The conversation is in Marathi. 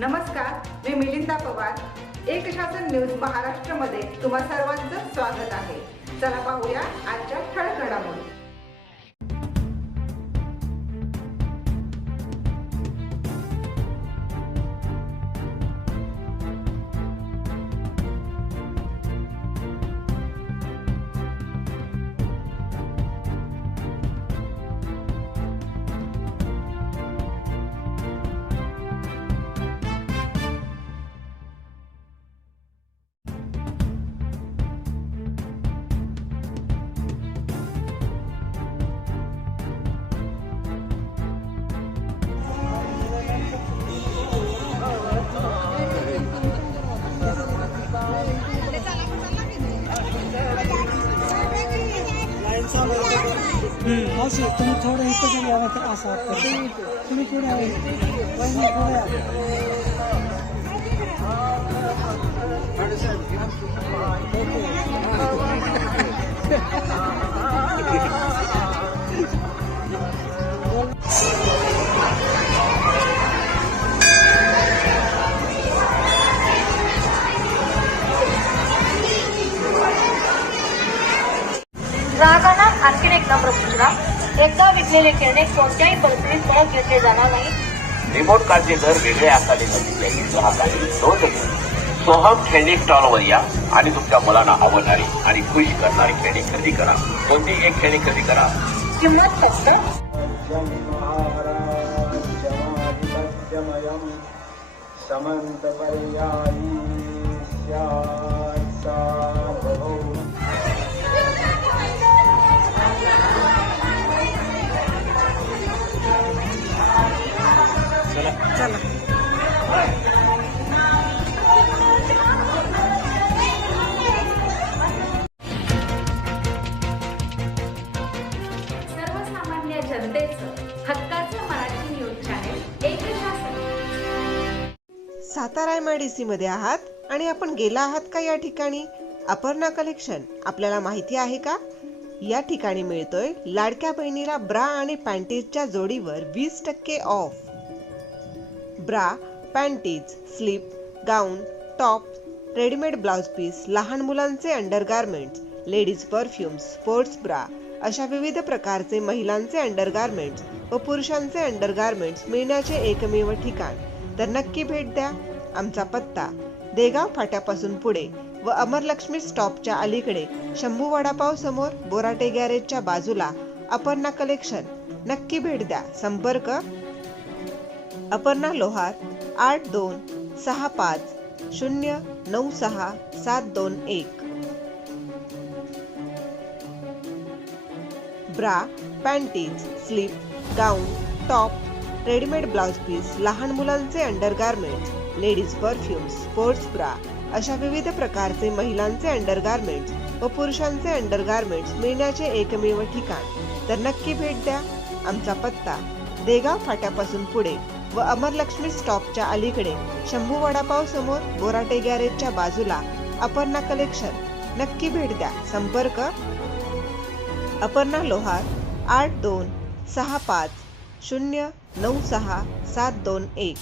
नमस्कार मी मिलिंदा पवार. एक शासन न्यूज महाराष्ट्रमध्ये तुम्हा सर्वांचं स्वागत आहे. चला पाहूया आजच्या ठळक घडामोडी. मावशी तुम्ही थोडं इथं जरी आला तर असं वाटतं तुम्ही पुढे आहे वहिनी पुढे आहे. ग्राहकांना आणखी एक नम्र सूचना एकदा विकलेले खेळणे कोणत्याही परिस्थितीत परत घेतले जाणार नाही. रिमोट कार्डचे दर वेगळे नसल्याची ग्राहकांनी नोंद घ्या सोहम खेळणी स्टॉलवर या आणि तुमच्या मुलांना आवडणारी आणि खुश करणारी खेळणी खरेदी करा. कोणती एक खेळणी खरेदी करा? किंमत फक्त महाराज्यमाधिपत्यमयम् समन्तपर्यायी सर्वसामान्य जनतेचं हक्काचं मराठी न्यूज चॅनेल एक Satara M I D C मध्ये आहात आणि आपण गेला आहात का या ठिकाणी? अपर्णा कलेक्शन आपल्याला माहिती आहे का? या ठिकाणी मिळतोय लाडक्या बहिणीला ब्रा आणि पॅन्टीजच्या जोडीवर वीस टक्के off bra panties slip gown top readymade blouse piece लहान मुलांचे undergarments ladies perfumes sports bra अशा विविध प्रकारचे महिलांचे अंडरगार्मेंट्स व पुरुषांचे अंडरगार्मेंट्स मिळण्याचे एकमेव ठिकाण. तर नक्की भेट द्या. आमचा पत्ता देगाव फाट्यापासून पुढे व अमरलक्ष्मी स्टॉपच्या अलीकडे शंभू वडापाव समोर बोराटे गॅरेजच्या बाजूला अपर्णा कलेक्शन. नक्की भेट द्या. संपर्क अपर्णा लोहार आठ दोन सहा पाच शून्य नऊ सहा सात दोन एक. Bra panties slip gown top readymade blouse piece लहान मुलांचे undergarments ladies perfumes sports bra अशा विविध प्रकारचे महिलांचे अंडरगार्मेंट्स व पुरुषांचे अंडरगार्मेंट्स मिळण्याचे एकमेव ठिकाण. तर नक्की भेट द्या. आमचा पत्ता देगाव फाट्यापासून पुढे. व अमरलक्ष्मी स्टॉपच्या अलीकडे शंभू वडापाव समोर बोराटे गॅरेजच्या बाजूला अपर्णा कलेक्शन. नक्की भेट द्या. संपर्क अपर्णा लोहार आठ दोन सहा पाच शून्य नऊ सहा सात दोन एक.